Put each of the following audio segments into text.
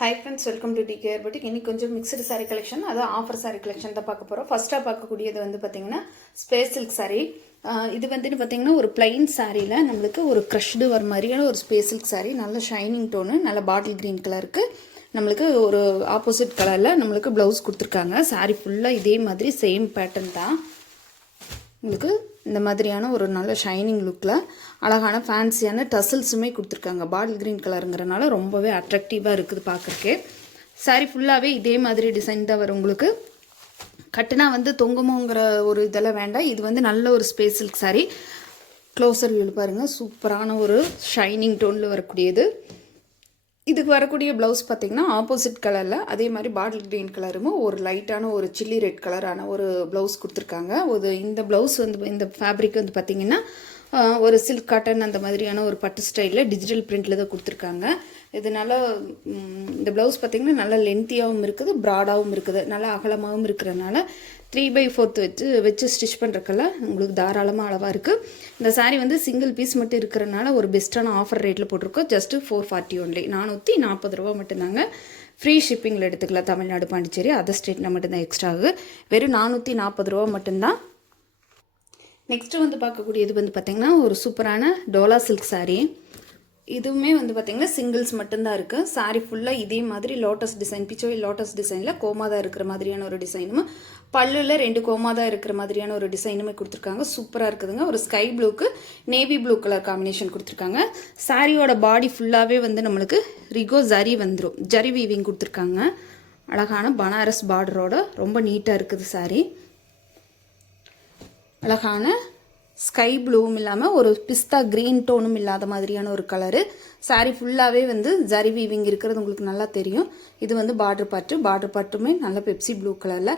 Hi friends, welcome to DKR Boutique. இன்னைக்கு கொஞ்சம் mixed saree collection, அது ஆஃபர் saree collection தான் பார்க்க போறோம். ஃபர்ஸ்டா பார்க்கக்கூடியது வந்து பாத்தீங்கன்னா ஸ்பேஸ் சில்க் saree. இது வந்து பாத்தீங்கன்னா ஒரு plain sareeல நமக்கு ஒரு crushed வர மாதிரியான ஒரு ஸ்பேஸ் சில்க் saree, நல்ல ஷைனிங் டோன், நல்ல பாட்டில் கிரீன் கலருக்கு நமக்கு ஒரு ஆப்போசிட் கலர்ல நமக்கு ப்ளவுஸ் கொடுத்திருக்காங்க. saree ஃபுல்லா இதே மாதிரி சேம் பேட்டர்ன் தான். உங்களுக்கு இந்த மாதிரியான ஒரு நல்ல ஷைனிங் லுக்கில் அழகான ஃபேன்சியான டசல்ஸுமே கொடுத்துருக்காங்க. பாட்டில் க்ரீன் கலருங்கிறனால ரொம்பவே அட்ராக்டிவாக இருக்குது பார்க்குறக்கே. சாரீ ஃபுல்லாகவே இதே மாதிரி டிசைன் தான் வரும். உங்களுக்கு கட்டுனா வந்து தொங்குமோங்கிற ஒரு இதெல்லாம் வேண்டாம். இது வந்து நல்ல ஒரு space silk sari. Closer view பாருங்கள், சூப்பரான ஒரு ஷைனிங் டோனில் வரக்கூடியது. இதுக்கு வரக்கூடிய ப்ளவுஸ் பார்த்திங்கன்னா ஆப்போசிட் கலரில் அதே மாதிரி பாட்டில் க்ரீன் கலரும் ஒரு லைட்டான ஒரு சில்லி ரெட் கலரான ஒரு ப்ளவுஸ் கொடுத்துருக்காங்க. இந்த ப்ளவுஸ் வந்து இந்த ஃபேப்ரிக் வந்து பார்த்திங்கன்னா ஒரு சில்க் காட்டன் அந்த மாதிரியான ஒரு பட்டு ஸ்டைலில் டிஜிட்டல் பிரிண்டில் தான் கொடுத்துருக்காங்க. இதனால் இந்த ப்ளவுஸ் பார்த்திங்கன்னா நல்லா லென்த்தியாகவும் இருக்குது, ப்ராடாகவும் இருக்குது, நல்லா அகலமாகவும் இருக்கிறனால 3/4 வச்சு ஸ்டிச் பண்ணுறக்கெல்லாம் உங்களுக்கு தாராளமாக அளவாக இருக்குது. இந்த சாரீ வந்து சிங்கிள் பீஸ் மட்டும் இருக்கிறனால ஒரு பெஸ்ட்டான ஆஃபர் ரேட்டில் போட்டிருக்கோம். ஜஸ்ட்டு 440 ஒன்லி, 440 ரூபா மட்டும்தாங்க. ஃப்ரீ ஷிப்பிங்கில் எடுத்துக்கலாம். தமிழ்நாடு, பாண்டிச்சேரி, அதர் ஸ்டேட்டில் மட்டும்தான் எக்ஸ்ட்ரா ஆகுது. வெறும் 440 ரூபா மட்டும்தான். நெக்ஸ்ட்டு வந்து பார்க்கக்கூடியது வந்து பார்த்திங்கன்னா ஒரு சூப்பரான டோலா சில்க் சாரீ. இதுவுமே வந்து பார்த்திங்கன்னா சிங்கிள்ஸ் மட்டும்தான் இருக்குது. சாரீ ஃபுல்லாக இதே மாதிரி லோட்டஸ் டிசைன், பிச்சோய் லோட்டஸ் டிசைனில் கோமாதா இருக்கிற மாதிரியான ஒரு டிசைனும், பல்லுல 2 கோமாதா இருக்கிற மாதிரியான ஒரு டிசைனுமே கொடுத்துருக்காங்க. சூப்பராக இருக்குதுங்க. ஒரு ஸ்கை ப்ளூக்கு நேவி ப்ளூ கலர் காம்பினேஷன் கொடுத்துருக்காங்க. சாரியோட பாடி ஃபுல்லாகவே வந்து நம்மளுக்கு ரிகோ ஜரி வந்துடும், ஜரி வீவிங் கொடுத்துருக்காங்க. அழகான பனாரஸ் பார்டரோட ரொம்ப நீட்டாக இருக்குது சாரீ. அழகான ஸ்கை ப்ளூவும் இல்லாமல் ஒரு பிஸ்தா க்ரீன் டோனும் இல்லாத மாதிரியான ஒரு கலரு. சாரீ ஃபுல்லாகவே வந்து ஜரி வீவிங் இருக்கிறது உங்களுக்கு நல்லா தெரியும். இது வந்து பார்டர் பாட்டுமே நல்ல பெப்சி ப்ளூ கலரில்,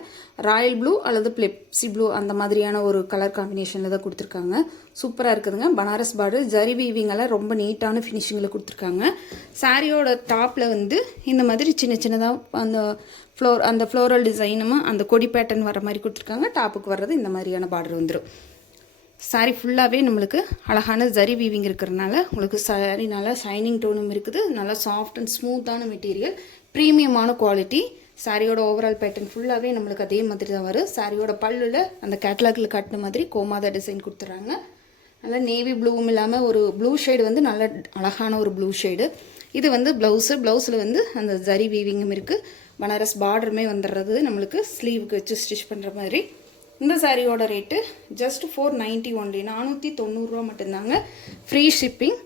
ராயல் ப்ளூ அல்லது பெப்சி ப்ளூ அந்த மாதிரியான ஒரு கலர் காம்பினேஷனில் தான் கொடுத்துருக்காங்க. சூப்பராக இருக்குதுங்க. பனாரஸ் பார்டர் ஜரி வீவிங்கெல்லாம் ரொம்ப நீட்டான ஃபினிஷிங்கில் கொடுத்துருக்காங்க. சாரியோட டாப்பில் வந்து இந்த மாதிரி சின்ன சின்னதாக அந்த ஃப்ளோரல் டிசைனும் அந்த கொடி பேட்டர்ன் வர மாதிரி கொடுத்துருக்காங்க. டாப்புக்கு வர்றது இந்த மாதிரியான பார்டர் வந்துடும். சாரீ ஃபுல்லாகவே நம்மளுக்கு அழகான ஜரி வீவிங் இருக்கிறதுனால உங்களுக்கு சாரீ நல்லா ஷைனிங் டோனும் இருக்குது. நல்லா சாஃப்ட் அண்ட் ஸ்மூத்தான மெட்டீரியல், ப்ரீமியமான குவாலிட்டி. சாரியோட ஓவரால் பேட்டர்ன் ஃபுல்லாகவே நம்மளுக்கு அதே மாதிரி தான் வரும். சாரியோட பல்லில் அந்த கேட்லாகில் காட்டின மாதிரி கோமாதா டிசைன் கொடுத்துட்றாங்க. நல்லா நேவி ப்ளூவும் இல்லாமல் ஒரு ப்ளூ ஷேடு வந்து நல்ல அழகான ஒரு ப்ளூ ஷேடு. இது வந்து ப்ளவுஸில் வந்து அந்த ஜரி வீவிங்கும் இருக்குது. பனாரஸ் பார்டருமே வந்துடுறது நம்மளுக்கு ஸ்லீவுக்கு வச்சு ஸ்டிச் பண்ணுற மாதிரி. இந்த சாரியோட ரேட்டு ஜஸ்ட் 490 ஒன்லி, 490 ரூபா மட்டும்தாங்க. ஃப்ரீ ஷிப்பிங்,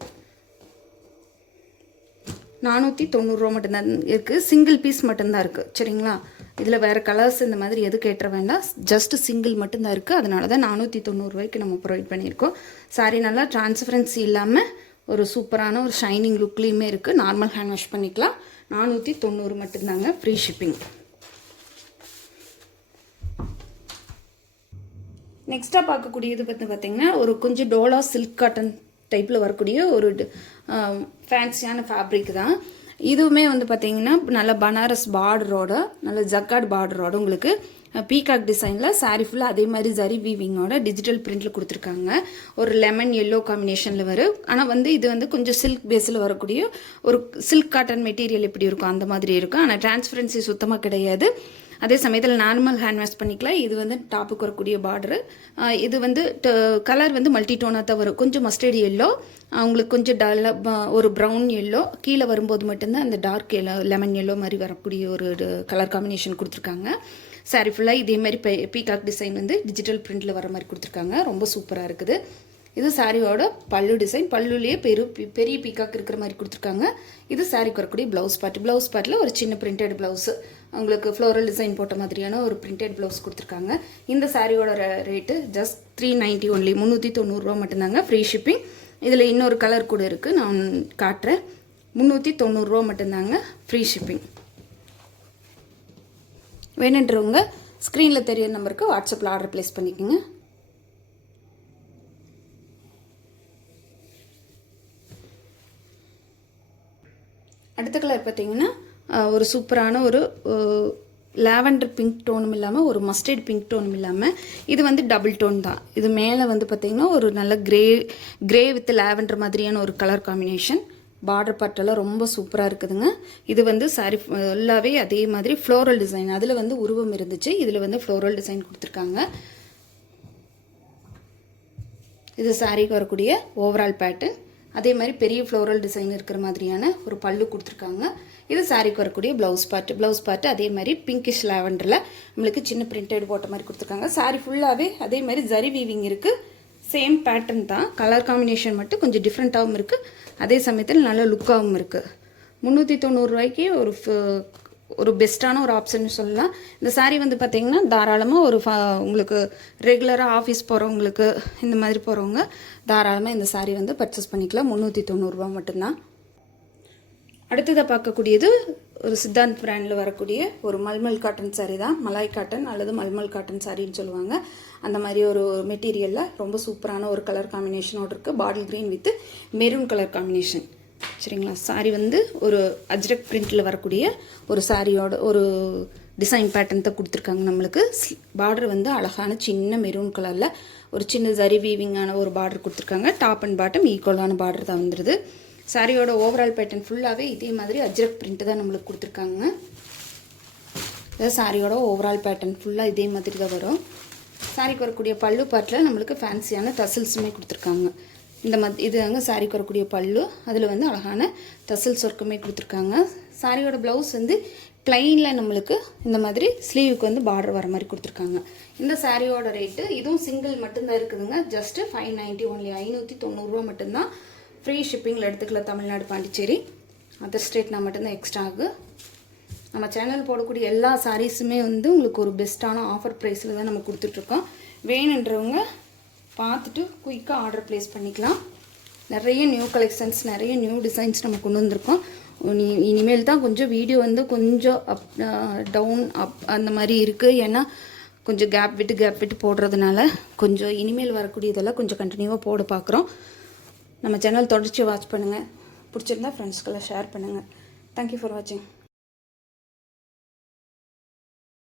490 ரூபா மட்டும்தான் இருக்குது. சிங்கிள் பீஸ் மட்டும்தான் இருக்குது, சரிங்களா? இதில் வேறு கலர்ஸ் இந்த மாதிரி எதுவும் கேட்ட வேண்டாம். ஜஸ்ட் சிங்கிள் மட்டும்தான் இருக்குது. அதனால தான் 490 ரூபாய்க்கு நம்ம ப்ரொவைட் பண்ணியிருக்கோம். சாரி நல்லா டிரான்ஸ்பரன்சி இல்லாமல் ஒரு சூப்பரான ஒரு ஷைனிங் லுக்லேயுமே இருக்குது. நார்மல் ஹேண்ட் வாஷ் பண்ணிக்கலாம். 490 மட்டும்தாங்க. Free shipping. நெக்ஸ்ட்டாக பார்க்கக்கூடியது பார்த்திங்கன்னா ஒரு கொஞ்சம் டோலா சில்க் காட்டன் டைப்பில் வரக்கூடிய ஒரு ஃபேன்சியான ஃபேப்ரிக் தான். இதுவுமே வந்து பார்த்திங்கன்னா நல்ல பனாரஸ் பார்டரோட, நல்ல ஜக்கார்ட் பார்டரோட உங்களுக்கு பீகாக் டிசைனில் சாரீ ஃபுல்லாக அதே மாதிரி ஜரி வீவிங்கோட டிஜிட்டல் பிரிண்டில் கொடுத்துருக்காங்க. ஒரு லெமன் எல்லோ காம்பினேஷனில் வரும். ஆனால் வந்து இது வந்து கொஞ்சம் சில்க் பேஸில் வரக்கூடிய ஒரு சில்க் காட்டன் மெட்டீரியல் எப்படி இருக்கும் அந்த மாதிரி இருக்கும். ஆனால் டிரான்ஸ்பரன்சி சுத்தமாக கிடையாது. அதே சமயத்தில் நார்மல் ஹேண்ட் வாஷ் பண்ணிக்கலாம். இது வந்து டாப்புக்கு வரக்கூடிய பார்டரு. இது வந்து கலர் வந்து மல்டி டோனாக தான் வரும். கொஞ்சம் மஸ்டர்ட் எல்லோ, அவங்களுக்கு கொஞ்சம் டல்லாக ஒரு ப்ரௌன் எல்லோ, கீழே வரும்போது மட்டும்தான் அந்த டார்க் எல்லோ, லெமன் எல்லோ மாதிரி வரக்கூடிய ஒரு கலர் காம்பினேஷன் கொடுத்துருக்காங்க. சாரீ ஃபுல்லாக இதே மாதிரி பீகாக் டிசைன் வந்து டிஜிட்டல் பிரிண்டில் வர மாதிரி கொடுத்துருக்காங்க. ரொம்ப சூப்பராக இருக்குது. இது சாரியோட பல்லு டிசைன், பல்லுலேயே பெரிய பீகாக் இருக்கிற மாதிரி கொடுத்துருக்காங்க. இது சாரிக்கு வரக்கூடிய ப்ளவுஸ் பார்ட்டில் ஒரு சின்ன பிரிண்டட் ப்ளவுஸு, உங்களுக்கு ஃப்ளோரல் டிசைன் போட்ட மாதிரியான ஒரு பிரிண்டட் ப்ளவுஸ் கொடுத்துருக்காங்க. இந்த சாரியோட ரேட்டு ஜஸ்ட் 390 ஒன்லி, 390 ரூபா மட்டும்தாங்க. Free shipping. இதில் இன்னொரு கலர் கூட இருக்குது, நான் காட்டுறேன். 390 ரூபா மட்டும்தாங்க. Free shipping. வேணுன்றவங்க ஸ்க்ரீனில் தெரியிற நம்பருக்கு வாட்ஸ்அப்பில் ஆர்டர் ப்ளேஸ் பண்ணிக்கோங்க. அடுத்த கலர் பார்த்திங்கன்னா ஒரு சூப்பரான ஒரு லாவெண்டர் பிங்க் டோனும் இல்லாமல் ஒரு மஸ்டர்ட் பிங்க் டோனும் இல்லாமல் இது வந்து டபுள் டோன் தான். இது மேலே வந்து பார்த்திங்கன்னா ஒரு நல்ல கிரே வித் லாவெண்டர் மாதிரியான ஒரு கலர் காம்பினேஷன். பார்டர் பட்டெல்லாம் ரொம்ப சூப்பராக இருக்குதுங்க. இது வந்து சாரி ஃபுல்லாகவே அதே மாதிரி ஃப்ளோரல் டிசைன், அதில் வந்து உருவம் இருந்துச்சு, இதில் வந்து ஃப்ளோரல் டிசைன் கொடுத்துருக்காங்க. இது சாரிக்கு வரக்கூடிய ஓவரால் பேட்டர்ன். அதே மாதிரி பெரிய ஃப்ளோரல் டிசைன் இருக்கிற மாதிரியான ஒரு பல்லு கொடுத்துருக்காங்க. இது சாரிக்கு வரக்கூடிய ப்ளவுஸ் பார்ட்டு அதே மாதிரி பிங்கிஷ் லாவெண்டரில் நம்மளுக்கு சின்ன பிரிண்டட் போட்ட மாதிரி கொடுத்துருக்காங்க. சாரி ஃபுல்லாகவே அதே மாதிரி ஜரி வீவிங் இருக்குது. சேம் பேட்டர்ன் தான், கலர் காம்பினேஷன் மட்டும் கொஞ்சம் டிஃப்ரெண்ட்டாகவும் இருக்குது, அதே சமயத்தில் நல்ல லுக்காகவும் இருக்குது. 390 ரூபாய்க்கு ஒரு பெஸ்ட்டான ஒரு ஆப்ஷன் சொல்லலாம். இந்த சாரீ வந்து பார்த்திங்கன்னா தாராளமாக உங்களுக்கு ரெகுலராக ஆஃபீஸ் போகிறவங்களுக்கு இந்த மாதிரி போகிறவங்க தாராளமாக இந்த சாரீ வந்து பர்ச்சேஸ் பண்ணிக்கலாம். 390 ரூபா மட்டும்தான். அடுத்ததாக பார்க்கக்கூடியது ஒரு சித்தாந்த் பிராண்டில் வரக்கூடிய ஒரு மல்மல் காட்டன் சாரீ தான். மலாய் காட்டன் அல்லது மல்மல் காட்டன் சாரின்னு சொல்லுவாங்க. அந்த மாதிரி ஒரு மெட்டீரியலில் ரொம்ப சூப்பரான ஒரு கலர் காம்பினேஷனோடு இருக்குது. Bottle green with maroon colour combination. சரிங்களா? சாரி வந்து ஒரு அஜ்ரக் பிரிண்டில் வரக்கூடிய ஒரு சாரியோட ஒரு டிசைன் பேட்டர்ன் தான் கொடுத்துருக்காங்க. நம்மளுக்கு பார்டர் வந்து அழகான சின்ன மெரூன் கலரில் ஒரு சின்ன ஜரி வீவிங்கான ஒரு பார்டர் கொடுத்துருக்காங்க. டாப் அண்ட் பாட்டம் ஈக்குவலான பார்டர் தான் வந்துடுது. சாரியோட ஓவரால் பேட்டர்ன் ஃபுல்லாகவே இதே மாதிரி அஜ்ரக் பிரிண்ட் தான் நம்மளுக்கு கொடுத்துருக்காங்க. சாரியோட ஓவரால் பேட்டர்ன் ஃபுல்லாக இதே மாதிரி தான் வரும். சாரிக்கு வரக்கூடிய பல்லு பாட்டில் நம்மளுக்கு ஃபேன்சியான டசில்ஸுமே கொடுத்துருக்காங்க. இது அங்கே சாரிக்கு வரக்கூடிய பல்லு, அதில் வந்து அழகான டசில்ஸ் ஒர்க்குமே கொடுத்துருக்காங்க. சாரியோட ப்ளவுஸ் வந்து பிளைனில் நம்மளுக்கு இந்த மாதிரி ஸ்லீவுக்கு வந்து பார்டர் வர மாதிரி கொடுத்துருக்காங்க. இந்த சாரியோட ரேட்டு இதுவும் சிங்கிள் மட்டும்தான் இருக்குதுங்க. ஜஸ்ட்டு 590 ஒன்லி, 590 ரூபா மட்டும்தான். ஃப்ரீ ஷிப்பிங்கில் எடுத்துக்கலாம். தமிழ்நாடு, பாண்டிச்சேரி, அதர் ஸ்டேட்னா மட்டும்தான் எக்ஸ்ட்ரா ஆகுது. நம்ம சேனல் போடக்கூடிய எல்லா சாரீஸுமே வந்து உங்களுக்கு ஒரு பெஸ்ட்டான ஆஃபர் ப்ரைஸில் தான் நம்ம கொடுத்துட்ருக்கோம். வேணுன்றவங்க பார்த்துட்டு குயிக்காக ஆர்டர் ப்ளேஸ் பண்ணிக்கலாம். நிறைய நியூ கலெக்ஷன்ஸ், நிறைய நியூ டிசைன்ஸ் நம்ம கொண்டு வந்திருக்கோம். இனிமேல் தான் கொஞ்சம் வீடியோ வந்து கொஞ்சம் அப் டவுன் அப் அந்த மாதிரி இருக்குது. ஏன்னா கொஞ்சம் கேப் விட்டு போடுறதுனால கொஞ்சம் இனிமேல் வரக்கூடியதெல்லாம் கொஞ்சம் கண்டினியூவாக போட பார்க்குறோம். நம்ம சேனல் தொடர்ச்சி வாட்ச் பண்ணுங்கள். பிடிச்சிருந்தா ஃப்ரெண்ட்ஸ்க்கெல்லாம் ஷேர் பண்ணுங்கள். தேங்க்யூ ஃபார் வாட்சிங்.